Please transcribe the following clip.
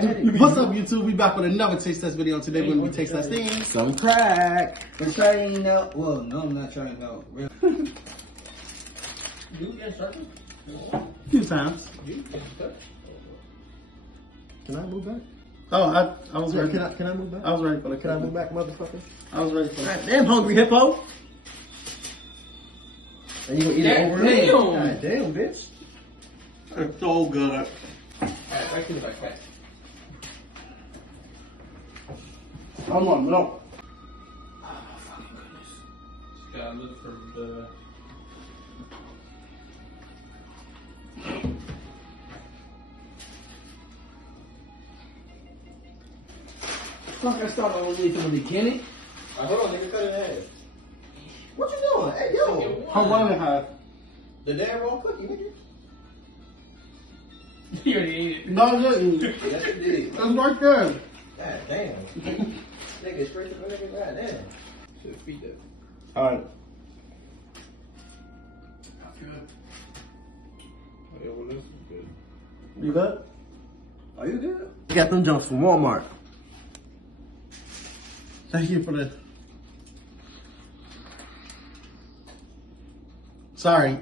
What's up, YouTube? We back with another taste test video. Today we're gonna be taste testing some crack. We're trying out. Well, no, I'm not trying out. Really. You get started? A few times. Can I move back? Oh, I was ready. Can I move back? I was ready for the. Can I move back, motherfucker? I was ready for that. Damn, hungry hippo. Are you gonna eat it over there? God damn, bitch. It's so good. Right to the backpack. I'm on milk. Oh, fucking goodness. Just gotta look for the... Fuck, I started all the way from the beginning. hold on, nigga, cut it in half. What you doing? Hey, yo. I'm 1.5. The damn wrong cookie, nigga. You already ate it. No, I didn't. Yes, it did. It's right there. God damn. Nigga, straight to the nigga, god damn. Should've feed that. Alright. Good. Yeah, well, this is good. You good? Are you good? I got them jumps from Walmart. Thank you for the. Sorry.